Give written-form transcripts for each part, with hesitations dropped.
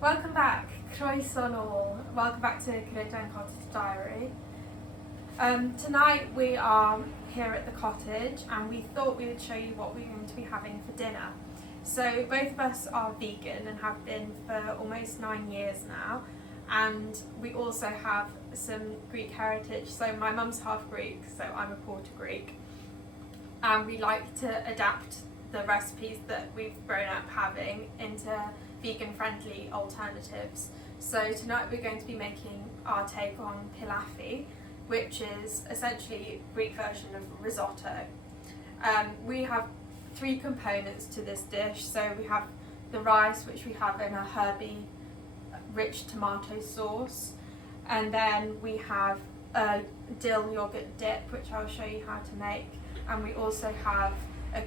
Welcome back, croeso nôl. Welcome back to Cottage and Cottage Diary. Tonight we are here at the cottage and we thought we would show you what we're going to be having for dinner. So both of us are vegan and have been for almost 9 years now, and we also have some Greek heritage. So my mum's half Greek, so I'm a quarter Greek, and we like to adapt the recipes that we've grown up having into vegan friendly alternatives. So tonight we're going to be making our take on Pilafi, which is essentially a Greek version of risotto. We have 3 components to this dish. So we have the rice, which we have in a herby rich tomato sauce, and then we have a dill yogurt dip, which I'll show you how to make, and we also have a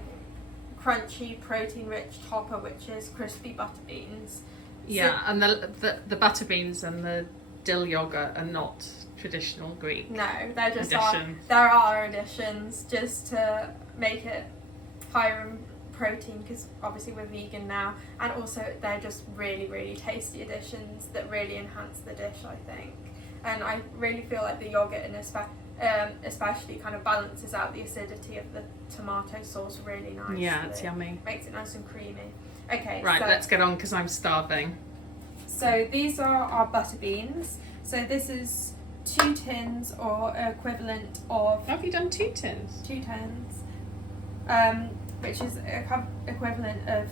crunchy protein rich topper, which is crispy butter beans. Yeah, and the butter beans and the dill yogurt are not traditional Greek. No, they're just there are additions just to make it higher in protein, because obviously we're vegan now, and also they're just really tasty additions that really enhance the dish, I think. And I really feel like the yogurt and especially kind of balances out the acidity of the tomato sauce really nicely. Yeah, it's yummy. Makes it nice and creamy. Okay, right, so let's get on because I'm starving. So these are our butter beans. So this is 2 tins or equivalent of... Have you done 2 tins? 2 tins, which is equivalent of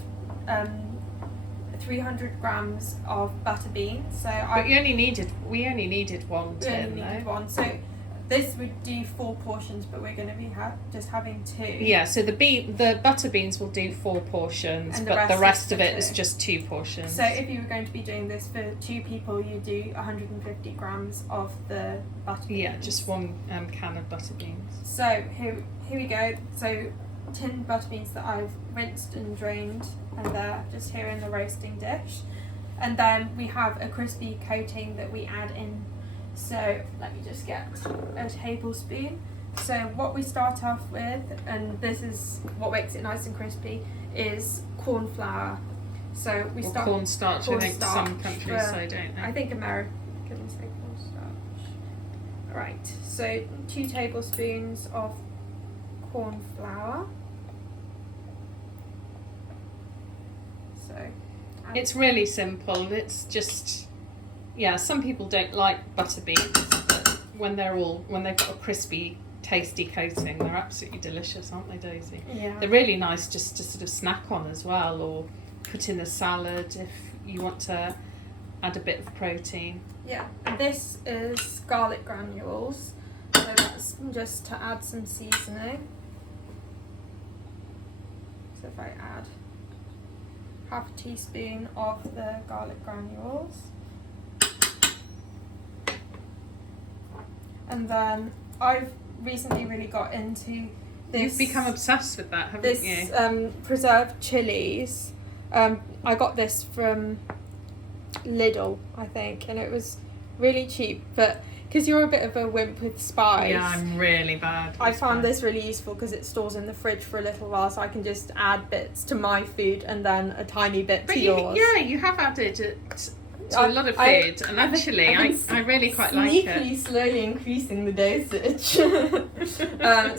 300 grams of butter beans. So but we only needed 1 we tin. only needed one. So this would do 4 portions, but we're going to be just having 2. Yeah, so the butter beans will do 4 portions, but the rest of it is just 2 portions. So if you were going to be doing this for 2 people, you do 150 grams of the butter beans. Yeah, just 1 can of butter beans. So here we go. So tin butter beans that I've rinsed and drained, and they're just here in the roasting dish. And then we have a crispy coating that we add in. So let me just get a tablespoon. So what we start off with, and this is what makes it nice and crispy, is corn flour. So we start cornstarch. I think some countries say, don't they? I think Americans say cornstarch. Right. So 2 tablespoons of corn flour. So it's really simple. It's just, yeah, some people don't like butter beans, but when they've got a crispy, tasty coating, they're absolutely delicious, aren't they, Daisy? Yeah. They're really nice just to sort of snack on as well, or put in a salad if you want to add a bit of protein. Yeah. This is garlic granules. So that's just to add some seasoning. So if I add half a teaspoon of the garlic granules. And then I've recently really got into this. You've become obsessed with that, haven't you? This preserved chilies. I got this from Lidl, I think, and it was really cheap, but because you're a bit of a wimp with spice. Yeah, I'm really bad. I found this really useful because it stores in the fridge for a little while, so I can just add bits to my food and then a tiny bit to yours. Yeah, you have added it to a lot of food, and actually I really quite like it. Sneakily, slowly increasing the dosage.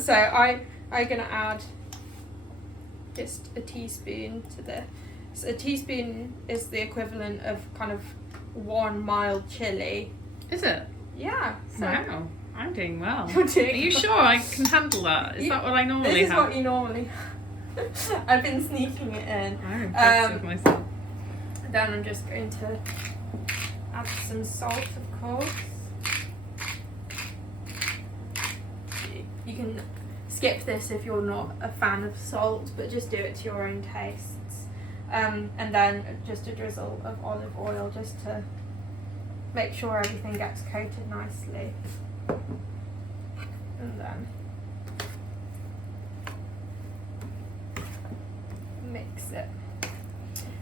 So I'm going to add just a teaspoon to this. So a teaspoon is the equivalent of kind of 1 mild chili. Is it? Yeah. So wow, I'm doing well. You're doing Are you sure I can handle that? Is that what I normally have? This is what you normally have. I've been sneaking it in. I'm impressed with myself. Then I'm just going to add some salt, of course. You can skip this if you're not a fan of salt, but just do it to your own tastes. And then just a drizzle of olive oil just to make sure everything gets coated nicely. And then mix it.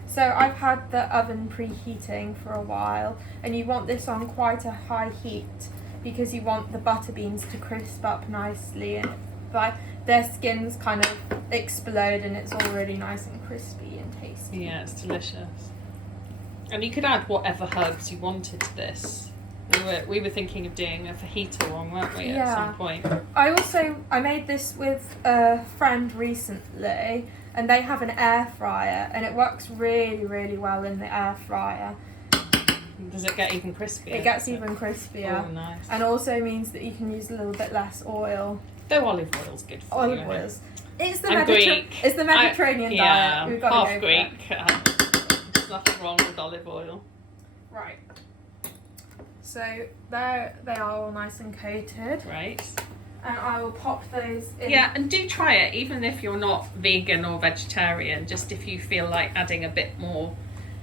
So I've had the oven preheating for a while, and you want this on quite a high heat because you want the butter beans to crisp up nicely, and their skins kind of explode and it's all really nice and crispy and tasty. Yeah, it's delicious. And you could add whatever herbs you wanted to this. We were thinking of doing a fajita one, weren't we, at some point? I made this with a friend recently, and they have an air fryer, and it works really, really well in the air fryer. Does it get even crispier? It gets even crispier. Oh, nice. And also means that you can use a little bit less oil. Though olive oil's good for you. Olive oils. It's the Mediterranean diet. We've got half to go Greek. for it. There's nothing wrong with olive oil. Right. So there they are, all nice and coated. Right. And I will pop those in. Yeah, and do try it, even if you're not vegan or vegetarian. Just if you feel like adding a bit more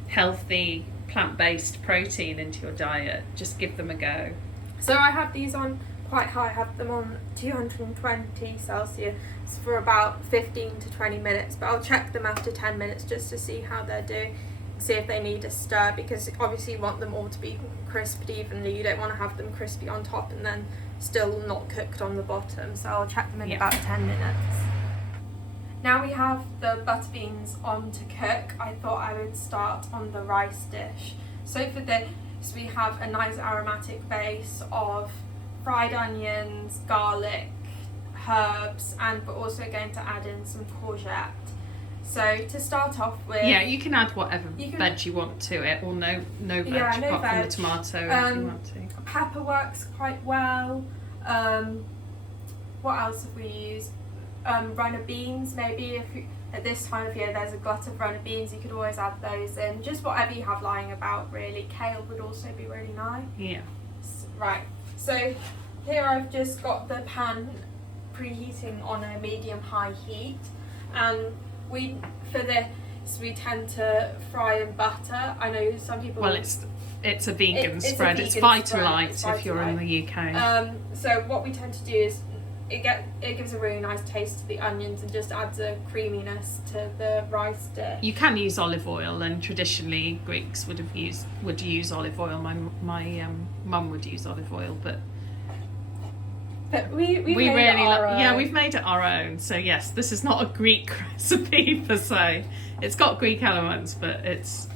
healthy plant-based protein into your diet, just give them a go. So I have these on quite high. I have them on 220 Celsius for about 15 to 20 minutes, but I'll check them after 10 minutes just to see how they're doing, see if they need a stir, because obviously you want them all to be crisped evenly. You don't want to have them crispy on top and then still not cooked on the bottom. So I'll check them in about 10 minutes. Now we have the butter beans on to cook. I thought I would start on the rice dish. So for this we have a nice aromatic base of fried onions, garlic, herbs, and we're also going to add in some courgette. So to start off with, yeah, you can add whatever veg you want to it, or no veg apart from the tomato if you want to. Pepper works quite well. What else have we used? Runner beans, maybe if you, at this time of year there's a glut of runner beans, you could always add those in. Just whatever you have lying about, really. Kale would also be really nice. Yeah. Right. So here I've just got the pan preheating on a medium-high heat, and for this we tend to fry in butter. I know some people. Well, it's a vegan spread. It's vitalite if you're in the UK. So what we tend to do is it gives a really nice taste to the onions and just adds a creaminess to the rice dish. You can use olive oil, and traditionally Greeks would use olive oil. My mum would use olive oil, but we really we've made it our own. So yes, this is not a Greek recipe per se. It's got Greek elements, but it's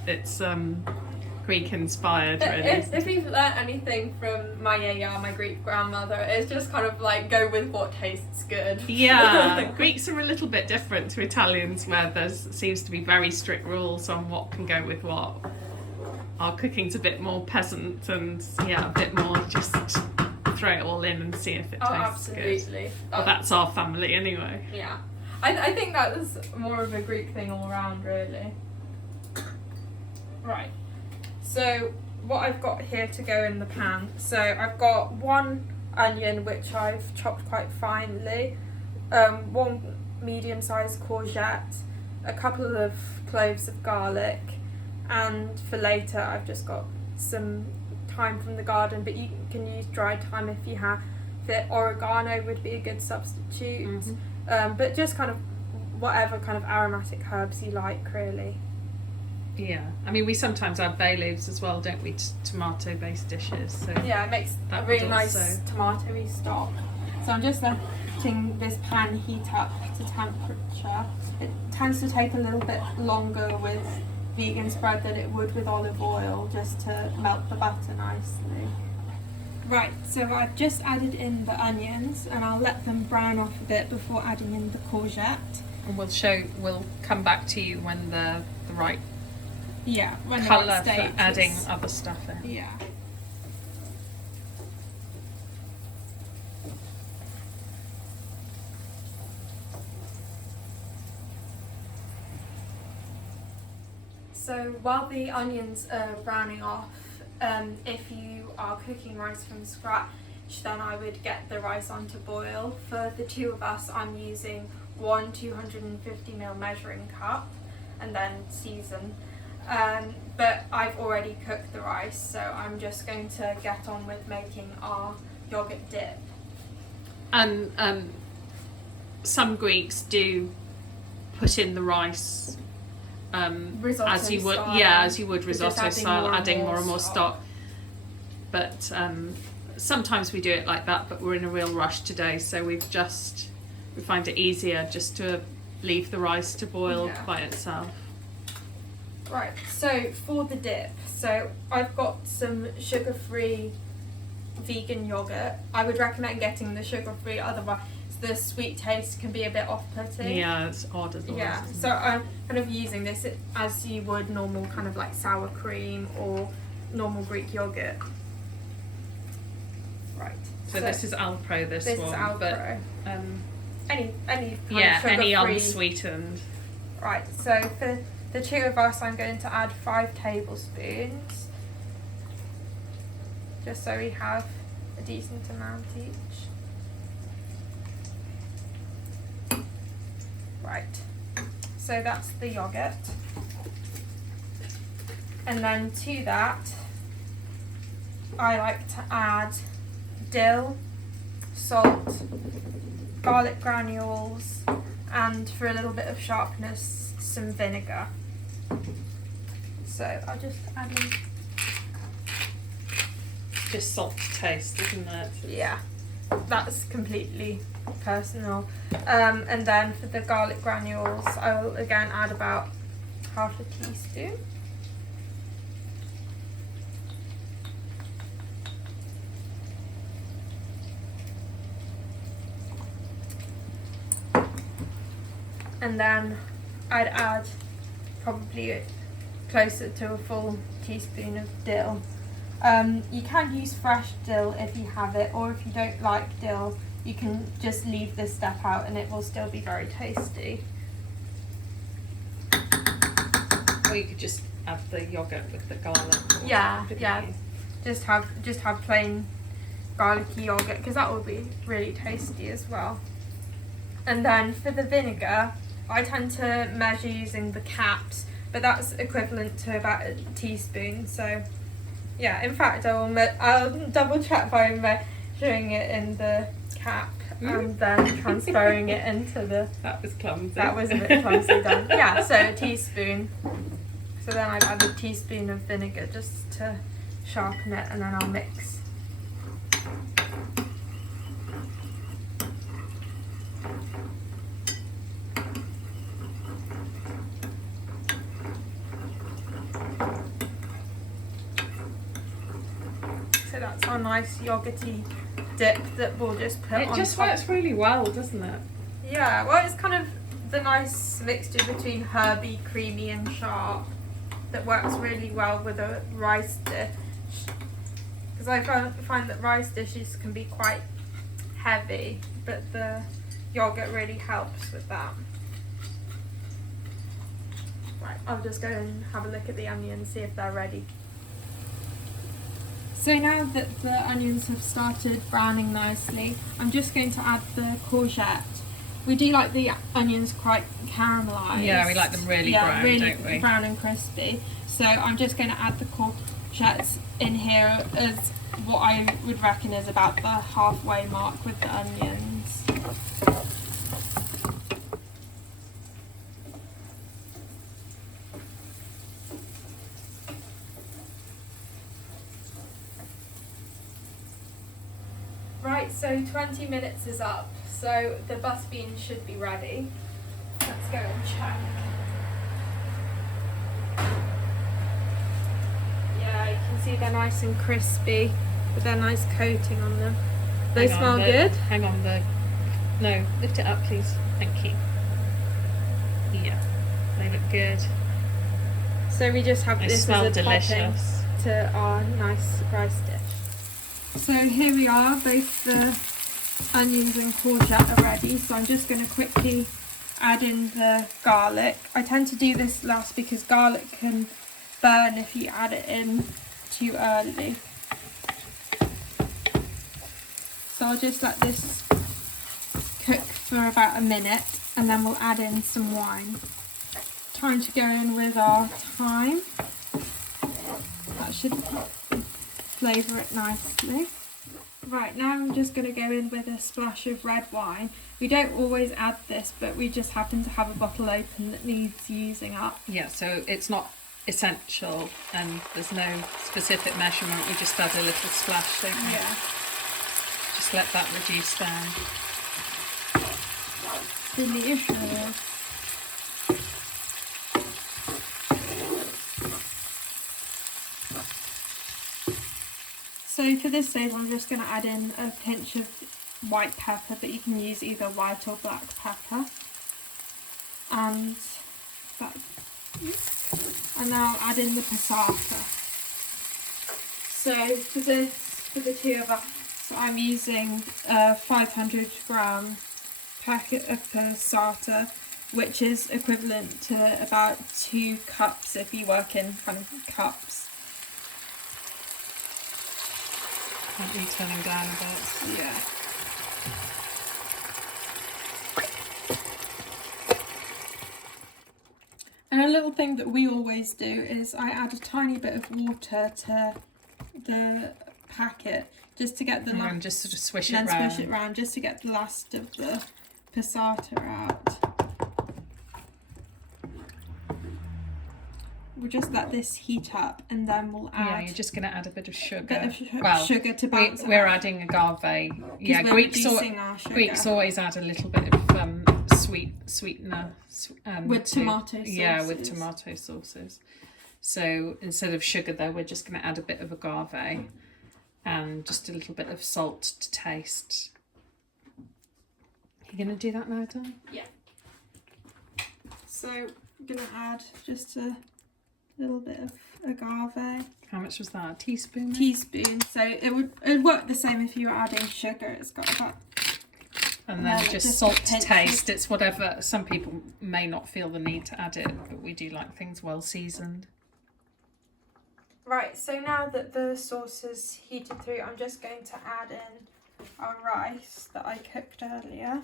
Greek inspired, really. If we've learnt anything from my Greek grandmother, it's just kind of like go with what tastes good. Yeah, Greeks are a little bit different to Italians, where there seems to be very strict rules on what can go with what. Our cooking's a bit more peasant and a bit more just throw it all in and see if it tastes absolutely. Good. Well, that's our family anyway. Yeah, I think that was more of a Greek thing all around, really. Right. So what I've got here to go in the pan, so I've got one onion which I've chopped quite finely, one medium-sized courgette, a couple of cloves of garlic, and for later I've just got some thyme from the garden, but you can use dried thyme if you have it. Oregano would be a good substitute, but just kind of whatever kind of aromatic herbs you like, really. Yeah, I mean, we sometimes add bay leaves as well, don't we, to tomato-based dishes? So yeah, it makes a really nice tomatoey stock. So I'm just letting this pan heat up to temperature. It tends to take a little bit longer with vegan spread than it would with olive oil, just to melt the butter nicely. Right, so I've just added in the onions, and I'll let them brown off a bit before adding in the courgette. And we'll come back to you when the right when colour for adding other stuff in. Yeah. So while the onions are browning off, if you are cooking rice from scratch, then I would get the rice on to boil. For the two of us, I'm using one 250ml measuring cup and then season. But I've already cooked the rice, so I'm just going to get on with making our yoghurt dip. And some Greeks do put in the rice as you would risotto style, adding more and more stock. But sometimes we do it like that, but we're in a real rush today, so we find it easier just to leave the rice to boil by itself. Right, so for the dip, so I've got some sugar-free vegan yogurt. I would recommend getting the sugar-free, otherwise the sweet taste can be a bit off-putting. Yeah, it's odd as well. Yeah, so I'm kind of using this as you would normal kind of like sour cream or normal Greek yogurt. Right. So this is Alpro, this is one. Alpro. But, any kind yeah, of any sugar-free. unsweetened. Right, so for the two of us, I'm going to add 5 tablespoons, just so we have a decent amount each. Right, so that's the yogurt. And then to that, I like to add dill, salt, garlic granules, and for a little bit of sharpness, some vinegar. So I'll just add in. Just salt to taste, isn't it? Yeah, that's completely personal. And then for the garlic granules, I'll again add about half a teaspoon. And then I'd add probably closer to a full teaspoon of dill. You can use fresh dill if you have it, or if you don't like dill, you can just leave this step out and it will still be very tasty. Or you could just add the yogurt with the garlic. Yeah, yeah. Just have plain garlicky yogurt, because that will be really tasty as well. And then for the vinegar, I tend to measure using the caps, but that's equivalent to about a teaspoon. So, yeah. In fact, I'll double check by measuring it in the cap and then transferring it into the. That was clumsy. That was a bit clumsy done. Yeah. So a teaspoon. So then I'd add a teaspoon of vinegar just to sharpen it, and then I'll mix. So that's our nice yogurty dip that we'll just put on top. It just works really well, doesn't it? Yeah, well, it's kind of the nice mixture between herby, creamy and sharp that works really well with a rice dish. Because I find that rice dishes can be quite heavy, but the yogurt really helps with that. Right, I'll just go and have a look at the onions, see if they're ready. So now that the onions have started browning nicely, I'm just going to add the courgette. We do like the onions quite caramelised. Yeah, we like them really brown, really don't we? Brown and crispy. So I'm just going to add the courgettes in here as what I would reckon is about the halfway mark with the onions. Right, so 20 minutes is up, so the butterbeans should be ready. Let's go and check. Yeah, you can see they're nice and crispy with their nice coating on them. They smell good? Hang on, no, lift it up please. Thank you. Yeah, they look good. So we just have They this smell as a topping delicious. to our nice rice dish. So here we are, both the onions and courgette are ready, so I'm just going to quickly add in the garlic. I tend to do this last because garlic can burn if you add it in too early. So I'll just let this cook for about a minute and then we'll add in some wine. Time to go in with our thyme. That should flavour it nicely. Right, now I'm just going to go in with a splash of red wine. We don't always add this, but we just happen to have a bottle open that needs using up. Yeah, so it's not essential and there's no specific measurement, we just add a little splash, don't we? Yeah. Just let that reduce down. Delicious. So for this stage I'm just going to add in a pinch of white pepper, but you can use either white or black pepper. And now I'll add in the passata. So for the two of us, I'm using a 500 gram packet of passata, which is equivalent to about 2 cups if you work in kind of cups. Might be turning down a bit. Yeah. And a little thing that we always do is I add a tiny bit of water to the packet just to get the last, and just sort of swish it then round. swish it round just to get the last of the passata out. We'll just let this heat up and then we'll add. Yeah, you're just going to add a bit of sugar. Sugar to balance. We're adding agave. Yeah, we're Greeks reducing our sugar. Greeks always add a little bit of sweetener with tomato sauces. Yeah, with tomato sauces. So instead of sugar, though, we're just going to add a bit of agave and just a little bit of salt to taste. You going to do that now, Dill? Yeah. So I'm going to add just a little bit of agave. How much was that? A teaspoon? Teaspoon. So it would work the same if you were adding sugar. It's got about. And then just salt to taste. It's whatever. Some people may not feel the need to add it, but we do like things well seasoned. Right, so now that the sauce is heated through, I'm just going to add in our rice that I cooked earlier.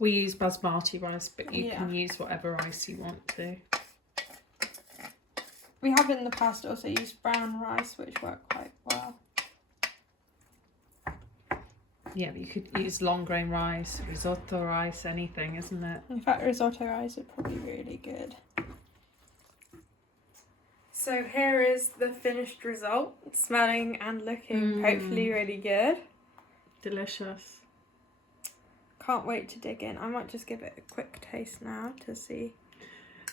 We use basmati rice, but you Yeah. can use whatever rice you want to. We have in the past also used brown rice, which worked quite well. Yeah, but you could use long grain rice, risotto rice, anything, isn't it? In fact, risotto rice would probably be really good. So here is the finished result, smelling and looking hopefully really good. Delicious. Can't wait to dig in. I might just give it a quick taste now to see.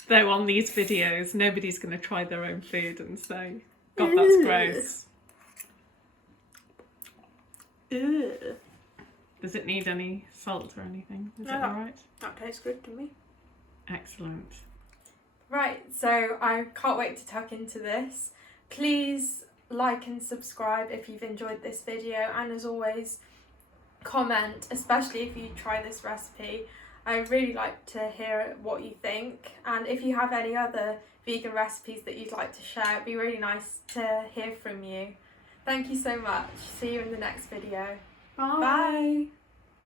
Though on these videos, nobody's going to try their own food and say, God, that's gross. Ugh. Does it need any salt or anything? Is No. it alright? That tastes good to me. Excellent. Right, so I can't wait to tuck into this. Please like and subscribe if you've enjoyed this video, and as always, comment, especially if you try this recipe. I really like to hear what you think, and if you have any other vegan recipes that you'd like to share, it'd be really nice to hear from you. Thank you so much. See you in the next video. Bye. Bye.